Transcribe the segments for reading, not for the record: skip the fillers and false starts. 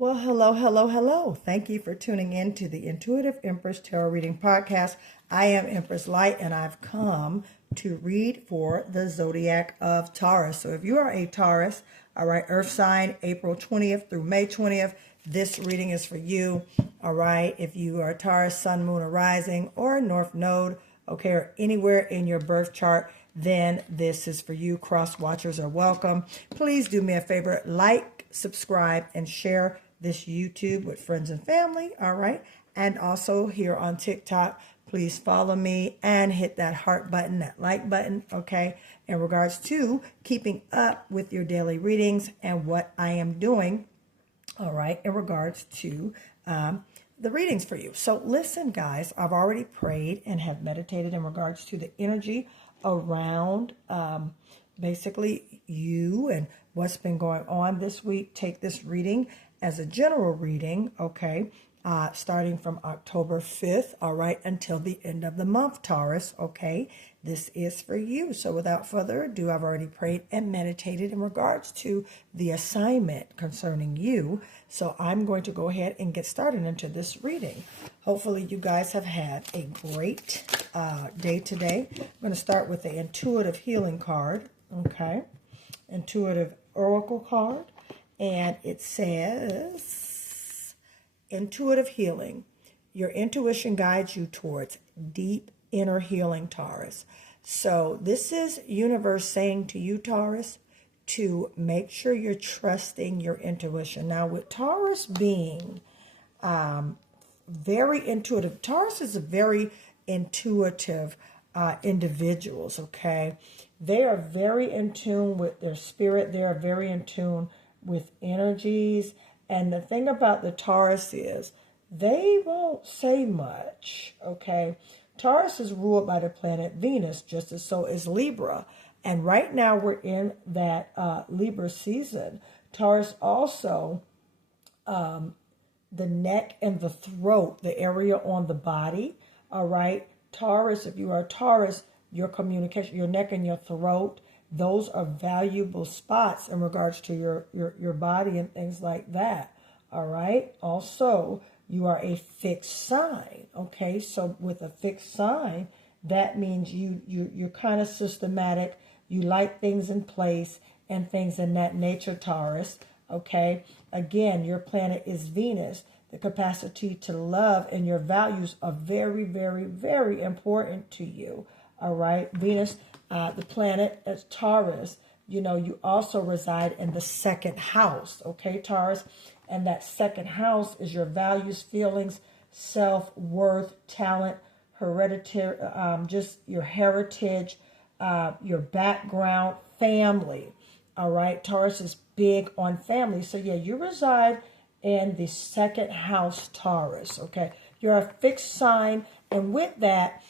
Well, hello, hello, hello. Thank you for tuning in to the Intuitive Empress Tarot Reading Podcast. I am Empress Light, and I've come to read for the zodiac of Taurus. So if you are a Taurus, all right, Earth sign, April 20th through May 20th, this reading is for you. All right, if you are Taurus, Sun, Moon, or Rising, or North Node, okay, or anywhere in your birth chart, then this is for you. Cross watchers are welcome. Please do me a favor, like, subscribe, and share this YouTube with friends and family, all right? And also here on TikTok, please follow me and hit that heart button, that like button, okay? In regards to keeping up with your daily readings and what I am doing, all right, in regards to the readings for you. So listen, guys, I've already prayed and have meditated in regards to the energy around basically you and what's been going on this week. Take this reading as a general reading, okay, starting from October 5th, all right, until the end of the month, Taurus, okay? This is for you. So without further ado, I've already prayed and meditated in regards to the assignment concerning you. So I'm going to go ahead and get started into this reading. Hopefully you guys have had a great day today. I'm going to start with the Intuitive Healing card, okay? Intuitive Oracle card. And it says, intuitive healing. Your intuition guides you towards deep inner healing, Taurus. So this is universe saying to you, Taurus, to make sure you're trusting your intuition. Now, with Taurus being very intuitive, Taurus is a very intuitive individuals, okay? They are very in tune with their spirit. They are very in tune with energies. And the thing about the Taurus is they won't say much, okay? Taurus is ruled by the planet Venus, just as so is Libra. And right now we're in that Libra season. Taurus also, the neck and the throat, the area on the body, all right? Taurus, if you are a Taurus, your communication, your neck and your throat, those are valuable spots in regards to your body and things like that. All right. Also, you are a fixed sign. Okay. So with a fixed sign, that means you're kind of systematic. You like things in place and things in that nature, Taurus. Okay. Again, your planet is Venus. The capacity to love and your values are very, very, very important to you. All right. Venus, the planet as Taurus, you know, you also reside in the second house, okay, Taurus? And that second house is your values, feelings, self-worth, talent, hereditary, just your heritage, your background, family, all right? Taurus is big on family. So, yeah, you reside in the second house, Taurus, okay? You're a fixed sign, and with that,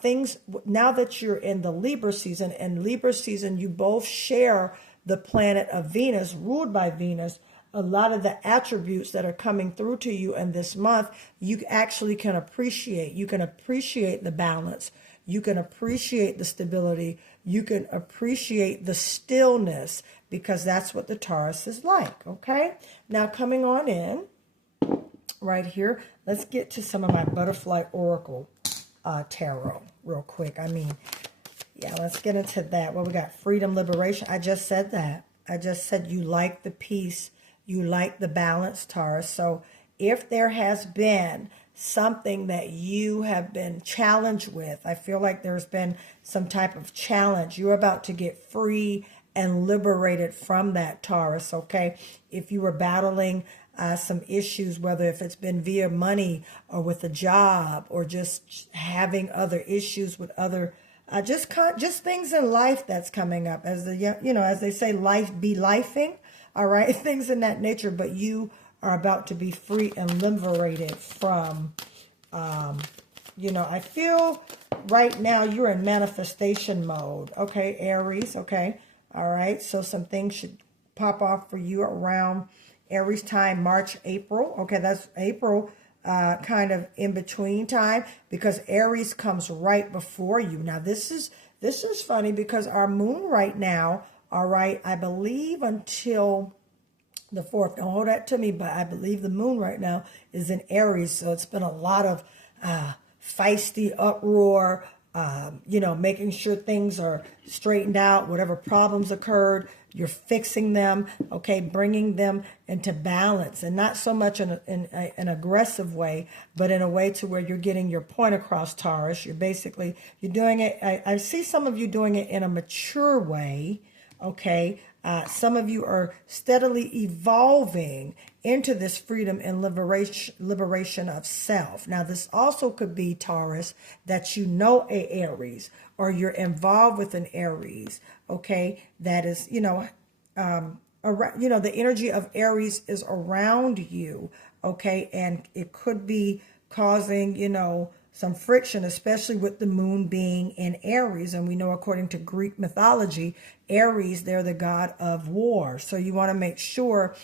things, now that you're in the Libra season, and Libra season, you both share the planet of Venus, ruled by Venus. A lot of the attributes that are coming through to you in this month, you actually can appreciate. You can appreciate the balance. You can appreciate the stability. You can appreciate the stillness, because that's what the Taurus is like, okay? Now, coming on in right here, let's get to some of my Butterfly Oracle tarot real quick. I mean, yeah, let's get into that. Well, we got freedom, liberation. I just said that. I just said you like the peace. You like the balance, Taurus. So if there has been something that you have been challenged with, I feel like there's been some type of challenge. You're about to get free and liberated from that, Taurus, okay? If you were battling some issues, whether if it's been via money or with a job or just having other issues with other, just things in life that's coming up, as as they say, life be lifing, all right, things in that nature. But you are about to be free and liberated from, I feel right now you're in manifestation mode, okay, Aries, okay, all right. So some things should pop off for you around Aries time, March, April. Okay, that's April, kind of in between time, because Aries comes right before you. Now, this is funny because our moon right now, all right, I believe until the fourth. Don't hold that to me, but I believe the moon right now is in Aries. So it's been a lot of feisty uproar, making sure things are straightened out, whatever problems occurred, you're fixing them, okay, bringing them into balance, and not so much in an aggressive way, but in a way to where you're getting your point across, Taurus. You're doing it, I see some of you doing it in a mature way, okay. Some of you are steadily evolving into this freedom and liberation of self. Now, this also could be, Taurus, that you know a Aries, or you're involved with an Aries, okay, that is, the energy of Aries is around you, okay, and it could be causing, some friction, especially with the moon being in Aries. And we know, according to Greek mythology, Aries, they're the god of war. So you want to make sure,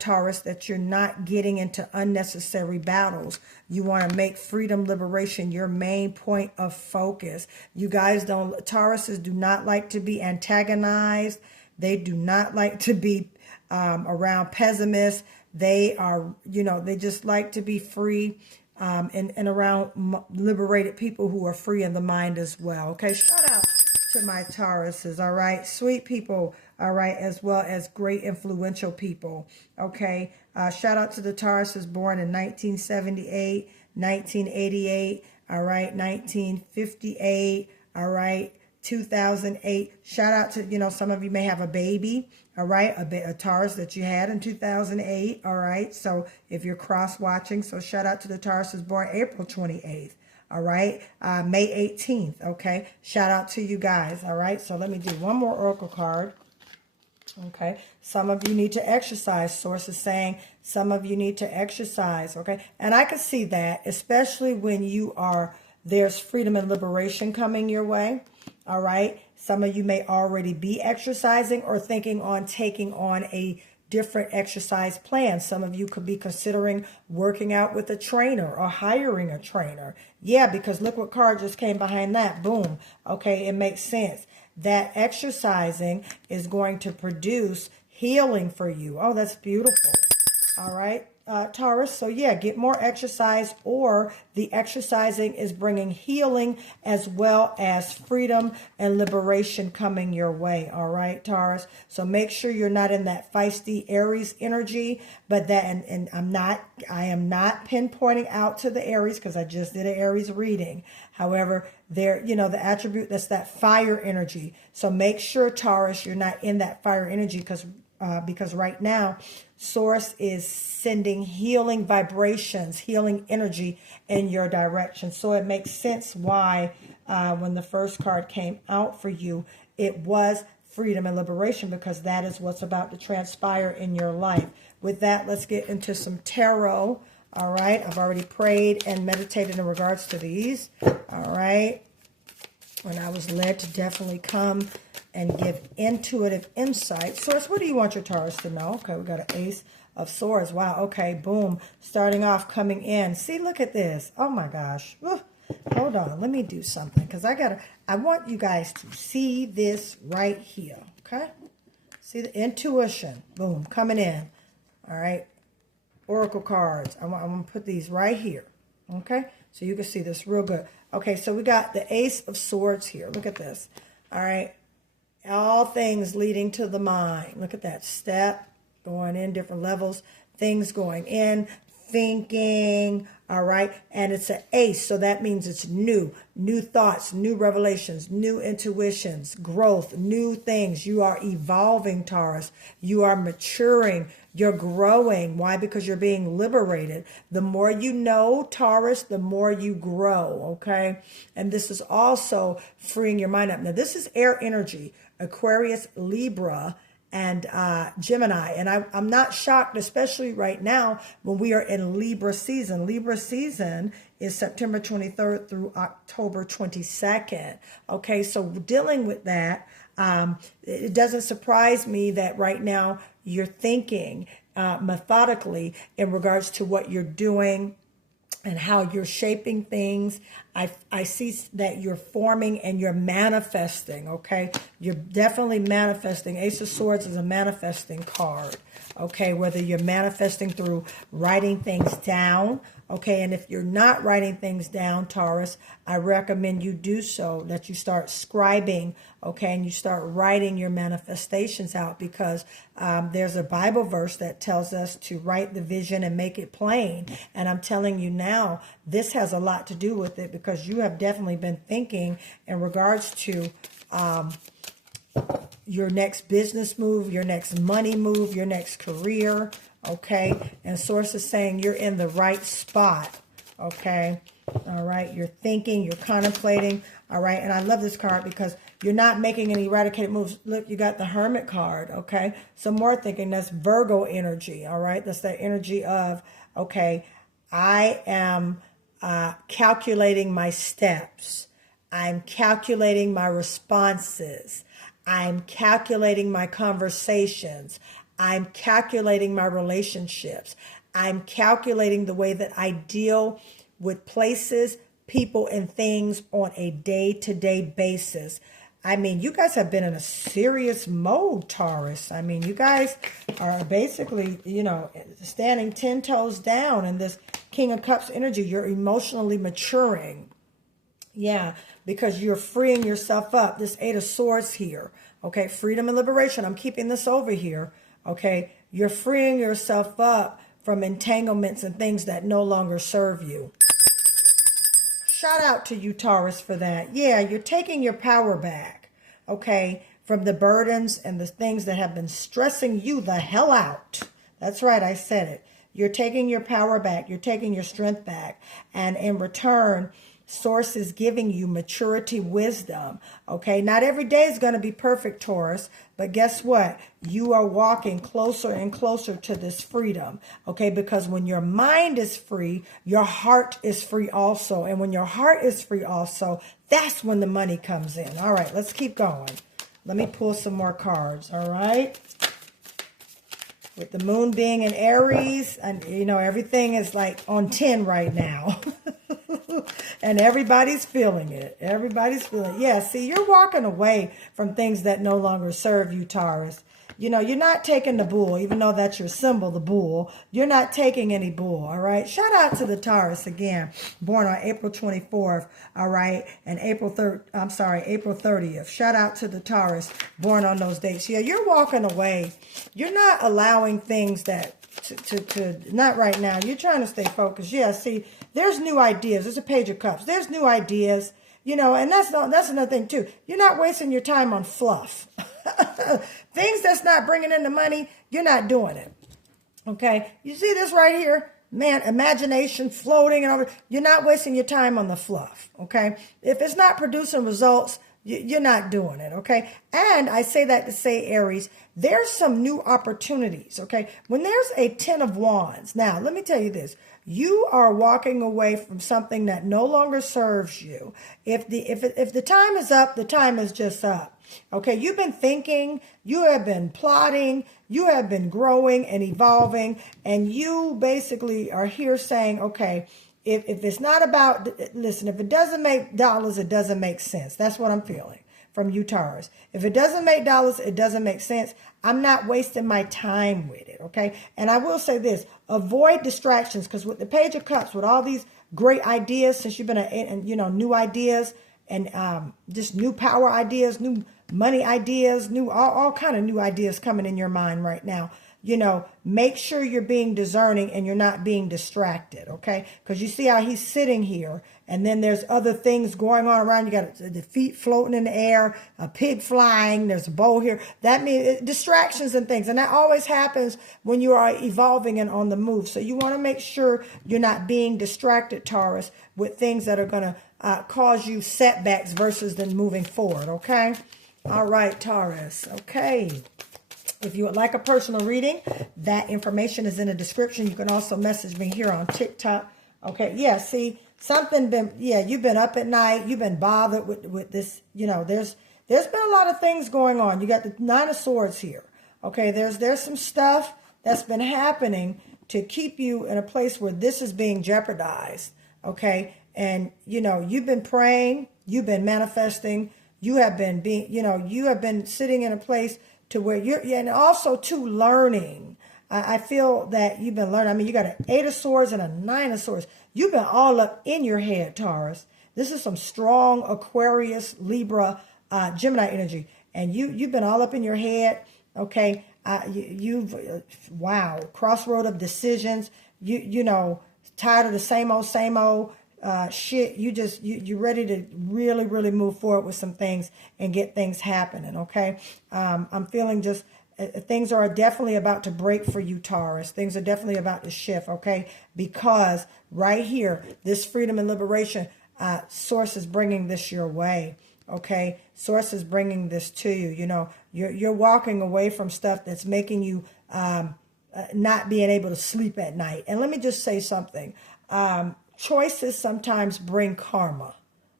Taurus, that you're not getting into unnecessary battles. You want to make freedom, liberation your main point of focus. You guys Tauruses do not like to be antagonized. They do not like to be around pessimists. They are, they just like to be free. And around liberated people who are free in the mind as well. Okay, shout out to my Tauruses, all right? Sweet people, all right, as well as great influential people, okay? Shout out to the Tauruses born in 1978, 1988, all right, 1958, all right, 2008. Shout out to, some of you may have a baby, all right, a Taurus that you had in 2008, all right? So if you're cross-watching, so shout out to the Tauruses born April 28th, all right? May 18th, okay? Shout out to you guys, all right? So let me do one more oracle card, okay? Some of you need to exercise. Source is saying some of you need to exercise, okay? And I can see that, especially when there's freedom and liberation coming your way, all right? Some of you may already be exercising or thinking on taking on a different exercise plan. Some of you could be considering working out with a trainer or hiring a trainer. Yeah, because look what card just came behind that. Boom. Okay, it makes sense. That exercising is going to produce healing for you. Oh, that's beautiful. All right. Taurus. So yeah, get more exercise, or the exercising is bringing healing as well as freedom and liberation coming your way. All right, Taurus. So make sure you're not in that feisty Aries energy, but that, and I am not pinpointing out to the Aries because I just did an Aries reading. However, there, the attribute that's that fire energy. So make sure, Taurus, you're not in that fire energy because right now, Source is sending healing vibrations, healing energy in your direction. So it makes sense why when the first card came out for you, it was freedom and liberation, because that is what's about to transpire in your life. With that, let's get into some tarot. All right. I've already prayed and meditated in regards to these. All right. And I was led to definitely come and give intuitive insight. Source, what do you want your Taurus to know? Okay, we got an Ace of Swords. Wow, okay, boom. Starting off, coming in. See, look at this. Oh my gosh. Woo. Hold on, let me do something, because I want you guys to see this right here, okay? See the intuition. Boom, coming in. All right, Oracle cards. I'm going to put these right here, okay? So you can see this real good. Okay, so we got the Ace of Swords here. Look at this. All right. All things leading to the mind. Look at that step going in, different levels, things going in, thinking, all right? And it's an ace, so that means it's new thoughts, new revelations, new intuitions, growth, new things. You are evolving, Taurus. You are maturing. You're growing. Why? Because you're being liberated. The more you know, Taurus, the more you grow, okay? And this is also freeing your mind up. Now, this is air energy, Aquarius, Libra, and Gemini. And I'm not shocked, especially right now when we are in Libra season. Libra season is September 23rd through October 22nd. Okay, so dealing with that, it doesn't surprise me that right now you're thinking methodically in regards to what you're doing, and how you're shaping things. I see that you're forming and you're manifesting, okay? You're definitely manifesting. Ace of Swords is a manifesting card, okay? Whether you're manifesting through writing things down, okay? And if you're not writing things down, Taurus, I recommend you do so, that you start scribing, okay? And you start writing your manifestations out, because there's a Bible verse that tells us to write the vision and make it plain. And I'm telling you now, this has a lot to do with it, because you have definitely been thinking in regards to your next business move, your next money move, your next career, okay? And Source is saying you're in the right spot, okay? All right, you're thinking, you're contemplating, all right? And I love this card because you're not making any eradicated moves. Look, you got the Hermit card, okay? Some more thinking. That's Virgo energy, all right? That's that energy of, okay, I am calculating my steps. I'm calculating my responses. I'm calculating my conversations. I'm calculating my relationships. I'm calculating the way that I deal with places, people, and things on a day-to-day basis. I mean, you guys have been in a serious mode, Taurus. I mean, you guys are basically, you know, standing 10 toes down in this King of Cups energy. You're emotionally maturing. Yeah, because you're freeing yourself up. This Eight of Swords here. Okay, freedom and liberation. I'm keeping this over here. Okay, you're freeing yourself up from entanglements and things that no longer serve you. Shout out to you, Taurus, for that. Yeah, you're taking your power back, okay, from the burdens and the things that have been stressing you the hell out. That's right, I said it. You're taking your power back. You're taking your strength back. And in return, Source is giving you maturity, wisdom, okay? Not every day is going to be perfect, Taurus, but guess what? You are walking closer and closer to this freedom, okay? Because when your mind is free, your heart is free also. And when your heart is free also, that's when the money comes in. All right, let's keep going. Let me pull some more cards, all right? With the moon being in Aries, and you know, everything is like on 10 right now. And everybody's feeling it. Everybody's feeling it. Yeah, see, you're walking away from things that no longer serve you, Taurus. You know, you're not taking the bull, even though that's your symbol, the bull. You're not taking any bull, all right? Shout out to the Taurus again, born on April 24th, all right? And April 30th. Shout out to the Taurus, born on those dates. Yeah, you're walking away. You're not allowing things that not right now. You're trying to stay focused. Yeah, see, there's new ideas. There's a Page of Cups. There's new ideas, you know, and that's another thing too. You're not wasting your time on fluff. Things that's not bringing in the money, you're not doing it. Okay? You see this right here? Man, imagination floating and over. You're not wasting your time on the fluff. Okay? If it's not producing results, you're not doing it, okay? And I say that to say, Aries, there's some new opportunities, okay? When there's a 10 of Wands, now, let me tell you this. You are walking away from something that no longer serves you. If the time is up, the time is just up, okay? You've been thinking, you have been plotting, you have been growing and evolving, and you basically are here saying, okay, if it's not about, listen, if it doesn't make dollars, it doesn't make sense. That's what I'm feeling from you, Taurus. If it doesn't make dollars, it doesn't make sense. I'm not wasting my time with it, okay? And I will say this, avoid distractions, because with the Page of Cups, with all these great ideas, since you've been, new ideas and just new power ideas, new money ideas, new all kind of new ideas coming in your mind right now. You know, make sure you're being discerning and you're not being distracted, okay? Because you see how he's sitting here, and then there's other things going on around. You got the feet floating in the air, a pig flying, there's a bowl here. That means distractions and things. And that always happens when you are evolving and on the move. So you want to make sure you're not being distracted, Taurus, with things that are going to cause you setbacks versus then moving forward, okay? All right, Taurus, okay. If you would like a personal reading, that information is in the description. You can also message me here on TikTok. Okay, yeah, see, you've been up at night. You've been bothered with this. You know, there's been a lot of things going on. You got the Nine of Swords here. Okay, there's some stuff that's been happening to keep you in a place where this is being jeopardized. Okay. And, you know, you've been praying, you've been manifesting, you have been being, you know, you have been sitting in a place to where you're, and also to learning. I feel that you've been learning. I mean, you got an 8 of Swords and a 9 of Swords. You've been all up in your head, Taurus. This is some strong Aquarius, Libra, Gemini energy. And you've been all up in your head. Okay. Wow. Crossroad of decisions. You know, tired of the same old shit. You're ready to really, really move forward with some things and get things happening. Okay. I'm feeling just, things are definitely about to break for you, Taurus. Things are definitely about to shift. Okay. Because right here, this freedom and liberation, Source is bringing this your way. Okay. Source is bringing this to you. You know, you're walking away from stuff that's making you, not being able to sleep at night. And let me just say something. Choices sometimes bring karma.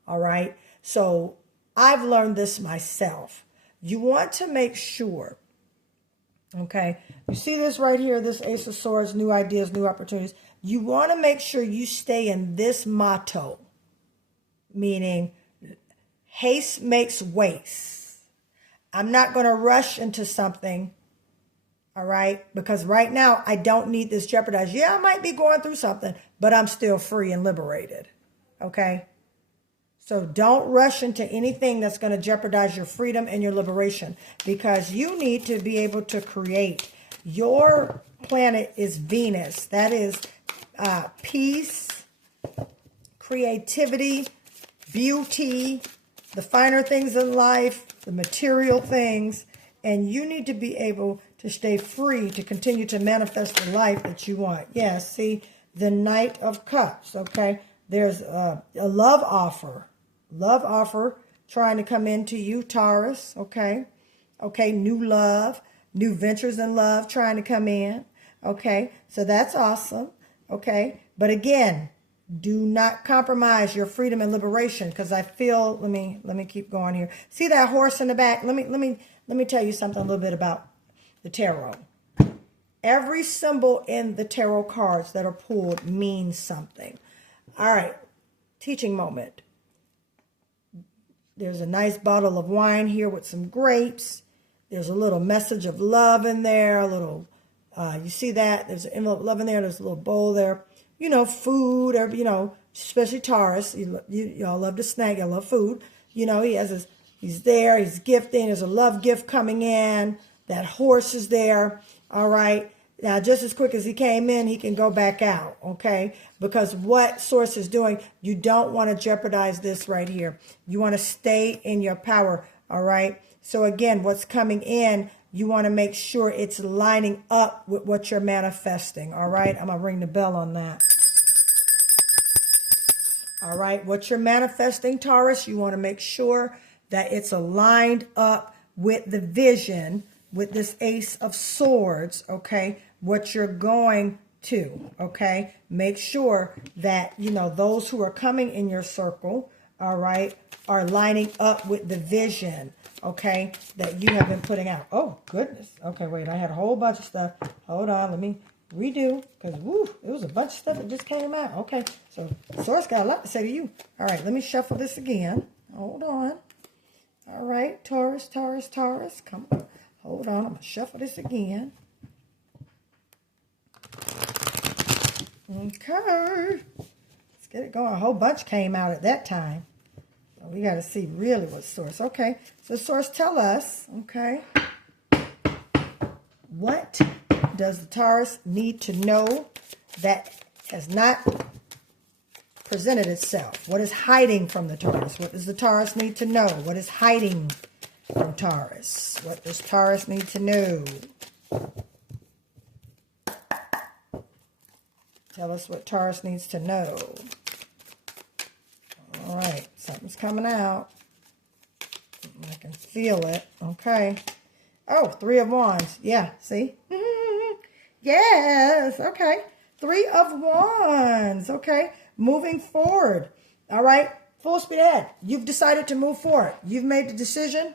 All right. So I've learned this myself. You want to make sure, okay, you see this right here, this Ace of Swords, new ideas, new opportunities. You want to make sure you stay in this motto, meaning haste makes waste. I'm not going to rush into something. All right. Because right now I don't need this jeopardized. Yeah, I might be going through something, but I'm still free and liberated. Okay. So don't rush into anything that's going to jeopardize your freedom and your liberation, because you need to be able to create. Your planet is Venus. That is peace, creativity, beauty, the finer things in life, the material things. And you need to be able to stay free to continue to manifest the life that you want. Yeah, see, the Knight of Cups, okay? There's a love offer trying to come into you, Taurus, okay? Okay, new love, new ventures in love trying to come in, okay? So that's awesome, okay? But again, do not compromise your freedom and liberation, because I feel, let me keep going here. See that horse in the back? Let me tell you something a little bit about the tarot. Every symbol in the tarot cards that are pulled means something. All right, teaching moment. There's a nice bottle of wine here with some grapes. There's a little message of love in there. A little, you see that? There's an envelope of love in there. There's a little bowl there. You know, food, or, you know, especially Taurus. Y'all love to snack. Y'all love food. You know, he's there. He's gifting. There's a love gift coming in. That horse is there. All right. Now, just as quick as he came in, he can go back out. Okay. Because what Source is doing, you don't want to jeopardize this right here. You want to stay in your power. All right. So again, what's coming in, you want to make sure it's lining up with what you're manifesting. All right. I'm going to ring the bell on that. All right. What you're manifesting, Taurus, you want to make sure that it's aligned up with the vision, with this Ace of Swords, okay, what you're going to, okay? Make sure that, you know, those who are coming in your circle, all right, are lining up with the vision, okay, that you have been putting out. Oh, goodness. Okay, wait, I had a whole bunch of stuff. Hold on, let me redo, because, woo, it was a bunch of stuff that just came out. Okay, so Source got a lot to say to you. All right, let me shuffle this again. Hold on. All right, Taurus, Taurus, Taurus. Come on. Hold on. I'm going to shuffle this again. Okay. Let's get it going. A whole bunch came out at that time. So we got to see really what Source. Okay. So Source, tell us, okay, what does the Taurus need to know that has not presented itself? What is hiding from the Taurus? What does the Taurus need to know? What is hiding from Taurus? What does Taurus need to know? Tell us what Taurus needs to know. All right, something's coming out. I can feel it. Okay. Oh, 3 of Wands. Yeah, see? Yes, okay. 3 of Wands. Okay. Moving forward. All right. Full speed ahead. You've decided to move forward. You've made the decision.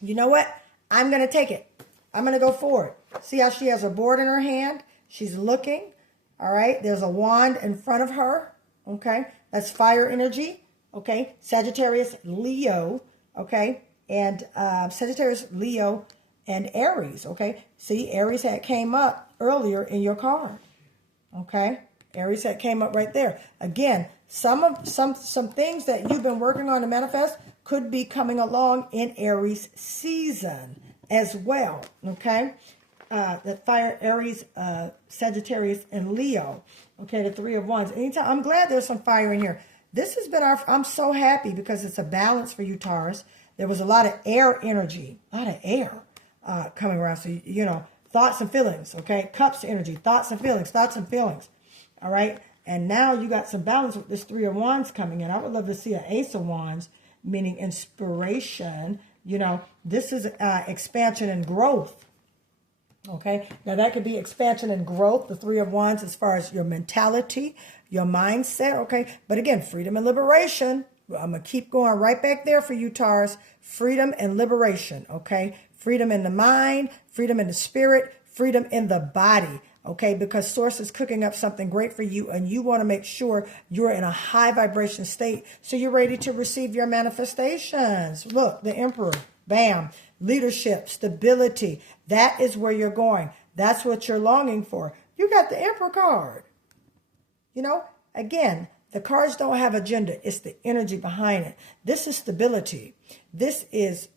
You know what? I'm going to take it. I'm going to go forward. See how she has a board in her hand? She's looking. All right. There's a wand in front of her. Okay. That's fire energy. Okay. Sagittarius, Leo. Okay. And Sagittarius, Leo, and Aries. Okay. See, Aries had came up earlier in your card. Okay. Aries had came up right there. Again, some things that you've been working on to manifest could be coming along in Aries season as well. Okay. The fire, Aries, Sagittarius, and Leo. Okay, the Three of Wands. Anytime, I'm glad there's some fire in here. This has been I'm so happy because it's a balance for you, Taurus. There was a lot of air energy, a lot of air coming around. So, thoughts and feelings, okay? Cups energy, thoughts and feelings, all right? And now you got some balance with this Three of Wands coming in. I would love to see an Ace of Wands, meaning inspiration. This is expansion and growth. Okay, now that could be expansion and growth, the Three of Wands, as far as your mentality, your mindset. Okay, but again, freedom and liberation. I'm going to keep going right back there for you, Taurus. Freedom and liberation. Okay, freedom in the mind, freedom in the spirit, freedom in the body. Okay, because Source is cooking up something great for you, and you want to make sure you're in a high vibration state so you're ready to receive your manifestations. Look, the Emperor. Bam. Leadership, stability. That is where you're going. That's what you're longing for. You got the Emperor card. Again, the cards don't have agenda. It's the energy behind it. This is stability. This is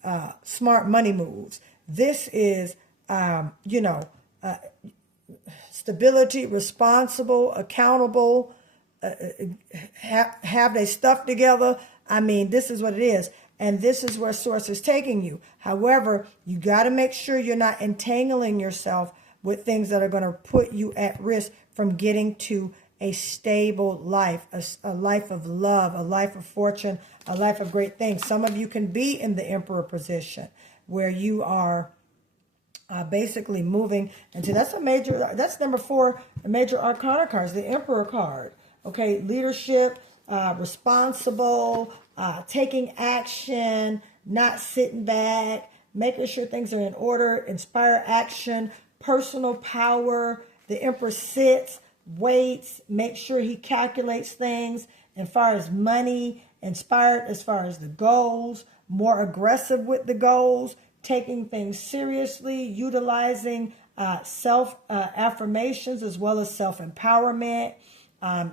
smart money moves. This is, stability, responsible, accountable, have their stuff together. I mean, this is what it is. And this is where Source is taking you. However, you got to make sure you're not entangling yourself with things that are going to put you at risk from getting to a stable life, a life of love, a life of fortune, a life of great things. Some of you can be in the Emperor position where you are basically moving into, that's number 4, the major arcana cards, the Emperor card. Okay, leadership, responsible, taking action, not sitting back, making sure things are in order, inspire action, personal power. The Emperor sits, waits, make sure he calculates things as far as money, inspired as far as the goals, more aggressive with the goals, taking things seriously, utilizing self-affirmations as well as self-empowerment,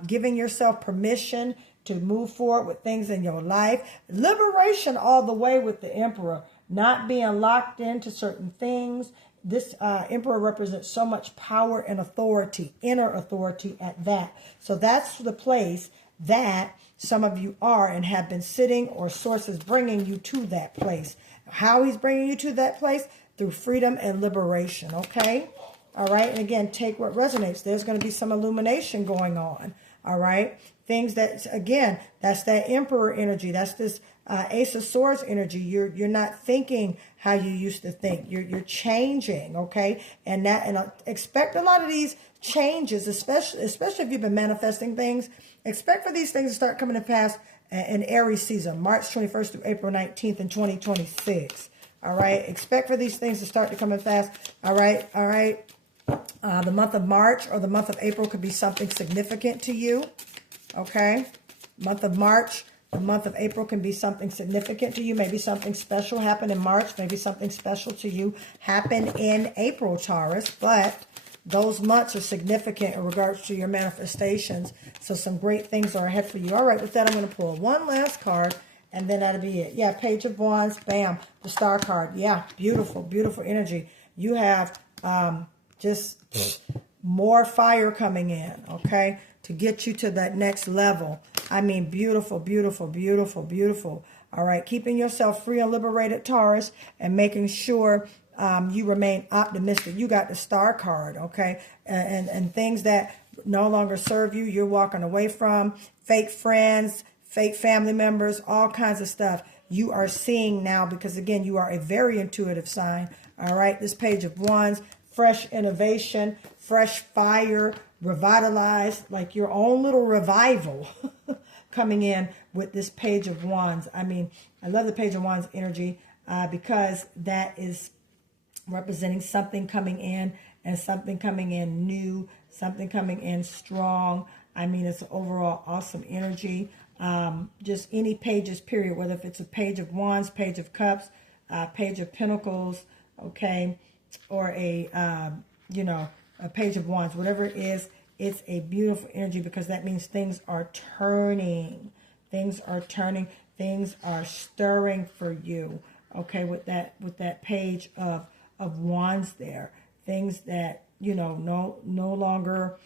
giving yourself permission to move forward with things in your life. Liberation all the way with the Emperor, not being locked into certain things. This Emperor represents so much power and authority, inner authority at that. So that's the place that some of you are and have been sitting, or Source is bringing you to that place. How he's bringing you to that place? Through freedom and liberation, okay? All right, and again, take what resonates. There's going to be some illumination going on, all right? Things that, again, that's that Emperor energy. That's this Ace of Swords energy. You're not thinking how you used to think. You're changing, okay? And expect a lot of these changes, especially if you've been manifesting things. Expect for these things to start coming to pass in Aries season, March 21st through April 19th in 2026. All right? Expect for these things to start to come in fast. All right? All right? The month of March or the month of April could be something significant to you. Okay? Month of March, the month of April can be something significant to you. Maybe something special happened in March. Maybe something special to you happened in April, Taurus. But those months are significant in regards to your manifestations. So some great things are ahead for you. All right, with that, I'm going to pull one last card, and then that'll be it. Yeah, Page of Wands, bam, the Star card. Yeah, beautiful, beautiful energy. You have just more fire coming in, okay, to get you to that next level. I mean, beautiful, beautiful, beautiful, beautiful. All right, keeping yourself free and liberated, Taurus, and making sure you remain optimistic. You got the Star card, okay, and things that no longer serve you, you're walking away from. Fake friends, fake family members, all kinds of stuff you are seeing now, because again, you are a very intuitive sign. All right, this Page of Wands, fresh innovation, fresh fire, revitalized, like your own little revival coming in with this Page of Wands. I mean, I love the Page of Wands energy because that is representing something coming in and something coming in new, something coming in strong. I mean, it's overall awesome energy. Just any pages, period, whether if it's a page of wands, page of cups, page of pentacles, okay, or a page of wands, whatever it is, it's a beautiful energy, because that means things are turning. Things are turning. Things are stirring for you. Okay, with that page of wands there. Things that, no longer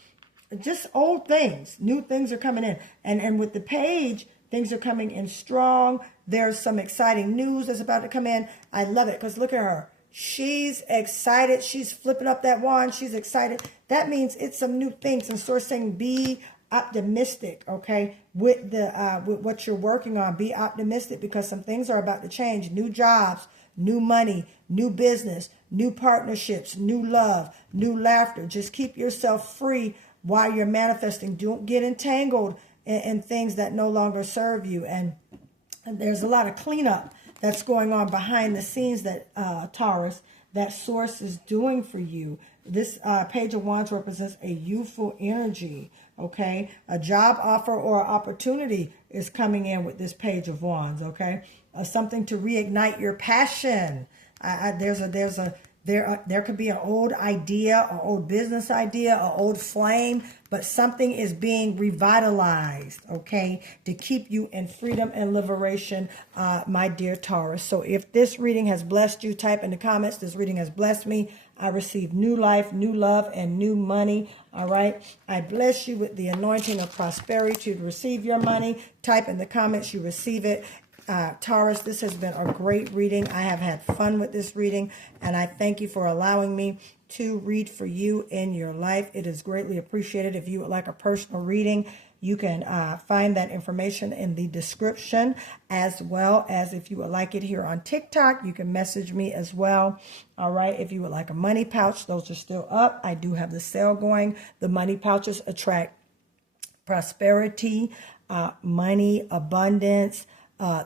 just old things. New things are coming in. And with the page, things are coming in strong. There's some exciting news that's about to come in. I love it, because look at her. She's excited. She's flipping up that wand. She's excited. That means it's some new things. And Source saying be optimistic, okay, with with what you're working on. Be optimistic, because some things are about to change. New jobs, new money, new business, new partnerships, new love, new laughter. Just keep yourself free while you're manifesting. Don't get entangled in things that no longer serve you. And there's a lot of cleanup that's going on behind the scenes that Taurus, that Source is doing for you. This page of wands represents a youthful energy, okay? A job offer or opportunity is coming in with this page of wands, okay? Something to reignite your passion. There could be an old idea, an old business idea, an old flame, but something is being revitalized, okay, to keep you in freedom and liberation, my dear Taurus. So if this reading has blessed you, type in the comments, this reading has blessed me. I receive new life, new love, and new money, all right? I bless you with the anointing of prosperity to receive your money. Type in the comments you receive it. Taurus, this has been a great reading. I have had fun with this reading, and I thank you for allowing me to read for you in your life. It is greatly appreciated. If you would like a personal reading, you can find that information in the description, as well as if you would like it here on TikTok, you can message me as well. All right. If you would like a money pouch, those are still up. I do have the sale going. The money pouches attract prosperity, money, abundance,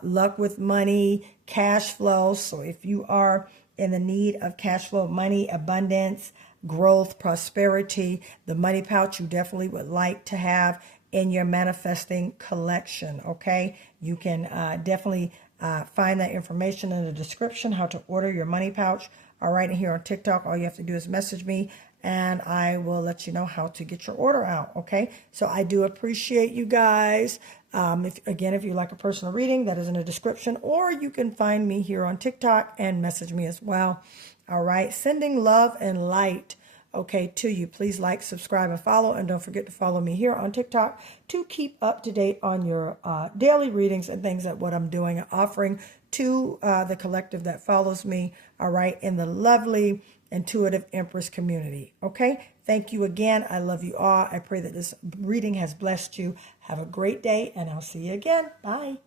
luck with money, cash flow. So if you are in the need of cash flow, money, abundance, growth, prosperity, the money pouch you definitely would like to have in your manifesting collection, okay? You can definitely find that information in the description, how to order your money pouch. All right, and here on TikTok, all you have to do is message me, and I will let you know how to get your order out, okay? So I do appreciate you guys. If you like a personal reading, that is in the description, or you can find me here on TikTok and message me as well. All right, sending love and light, okay, to you. Please like, subscribe, and follow, and don't forget to follow me here on TikTok to keep up to date on your daily readings and things that what I'm doing and offering to the collective that follows me, all right, in the lovely Intuitive Empress community, okay? Thank you again. I love you all. I pray that this reading has blessed you. Have a great day, and I'll see you again. Bye.